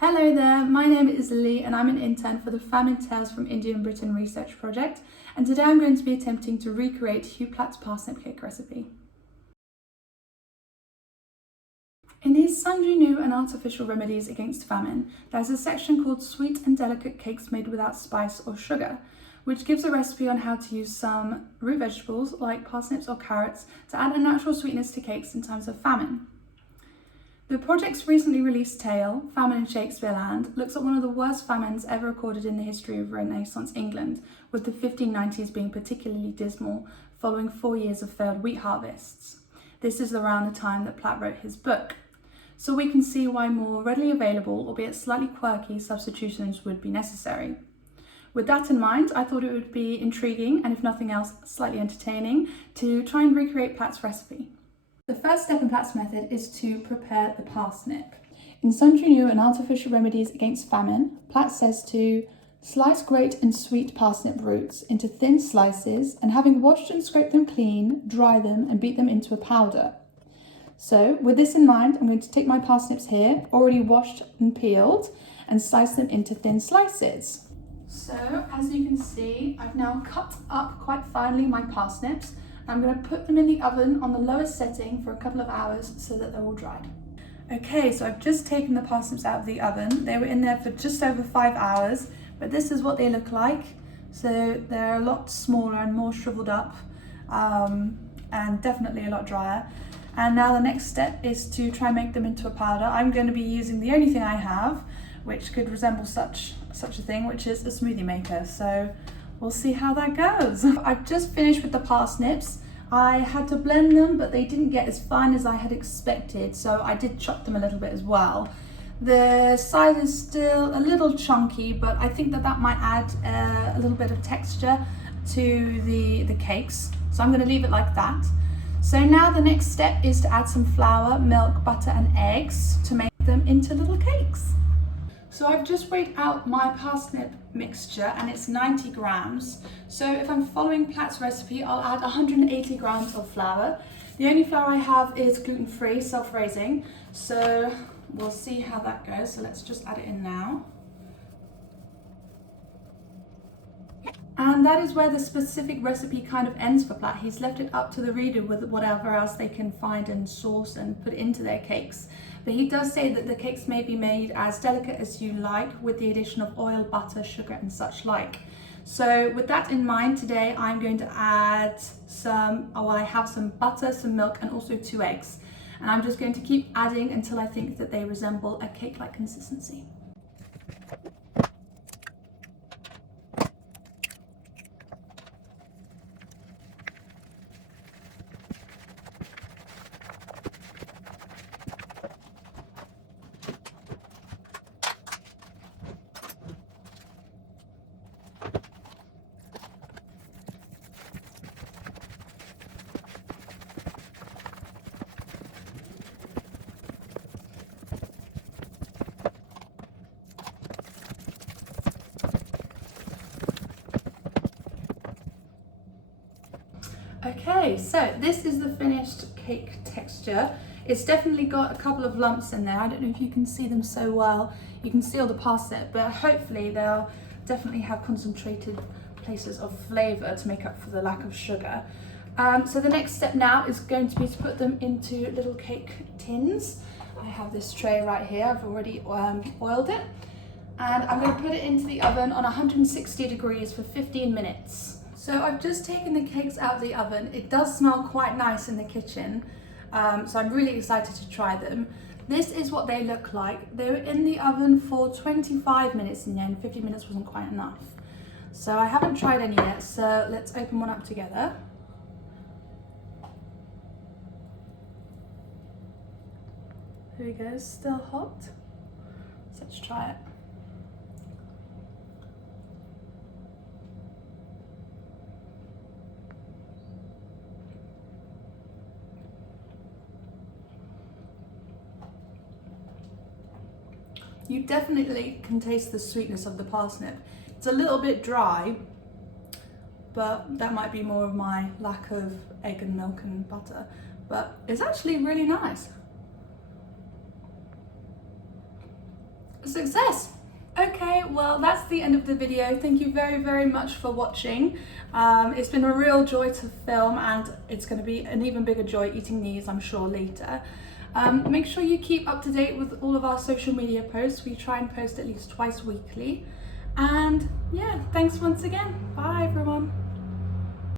Hello there, my name is Lee and I'm an intern for the Famine Tales from India and Britain research project, and today I'm going to be attempting to recreate Hugh Platt's parsnip cake recipe. In his Sundrie New and Artificial Remedies Against Famine, there's a section called Sweet and Delicate Cakes Made Without Spice or Sugar, which gives a recipe on how to use some root vegetables like parsnips or carrots to add a natural sweetness to cakes in times of famine. The project's recently released tale, Famine in Shakespeareland, looks at one of the worst famines ever recorded in the history of Renaissance England, with the 1590s being particularly dismal, following 4 years of failed wheat harvests. This is around the time that Platt wrote his book, so we can see why more readily available, albeit slightly quirky, substitutions would be necessary. With that in mind, I thought it would be intriguing, and if nothing else, slightly entertaining, to try and recreate Platt's recipe. The first step in Platt's method is to prepare the parsnip. In Sundrie New and Artificial Remedies Against Famine, Platt says to slice great and sweet parsnip roots into thin slices, and having washed and scraped them clean, dry them and beat them into a powder. So with this in mind, I'm going to take my parsnips here, already washed and peeled, and slice them into thin slices. So as you can see, I've now cut up quite finely my parsnips. I'm going to put them in the oven on the lowest setting for a couple of hours so that they're all dried. Okay, so I've just taken the parsnips out of the oven. They were in there for just over 5 hours, but this is what they look like. So they're a lot smaller and more shriveled up, and definitely a lot drier. And now the next step is to try and make them into a powder. I'm going to be using the only thing I have, which could resemble such a thing, which is a smoothie maker. So we'll see how that goes. I've just finished with the parsnips. I had to blend them, but they didn't get as fine as I had expected, so I did chop them a little bit as well. The size is still a little chunky, but I think that might add a little bit of texture to the cakes. So I'm gonna leave it like that. So now the next step is to add some flour, milk, butter and eggs to make them into little cakes. So I've just weighed out my parsnip mixture and it's 90 grams. So if I'm following Platt's recipe, I'll add 180 grams of flour. The only flour I have is gluten-free, self-raising. So we'll see how that goes. So let's just add it in now. And that is where the specific recipe kind of ends for Platt. He's left it up to the reader with whatever else they can find and source and put into their cakes. But he does say that the cakes may be made as delicate as you like with the addition of oil, butter, sugar and such like. So with that in mind, today I'm going to add I have some butter, some milk and also 2 eggs. And I'm just going to keep adding until I think that they resemble a cake-like consistency. Okay, so this is the finished cake texture. It's definitely got a couple of lumps in there. I don't know if you can see them so well. You can see all the parsnip, but hopefully they'll definitely have concentrated places of flavour to make up for the lack of sugar. So the next step now is going to be to put them into little cake tins. I have this tray right here. I've already oiled it. And I'm going to put it into the oven on 160 degrees for 15 minutes. So I've just taken the cakes out of the oven. It does smell quite nice in the kitchen, so I'm really excited to try them. This is what they look like. They were in the oven for 25 minutes in the end. 50 minutes wasn't quite enough. So I haven't tried any yet, so let's open one up together. Here we go, still hot. So let's try it. You definitely can taste the sweetness of the parsnip. It's a little bit dry, but that might be more of my lack of egg and milk and butter, but it's actually really nice. a success. Okay, well that's the end of the video. Thank you very, very much for watching. It's been a real joy to film, and it's going to be an even bigger joy eating these, I'm sure, later. Make sure you keep up to date with all of our social media posts. We try and post at least twice weekly. And yeah, thanks once again. Bye everyone.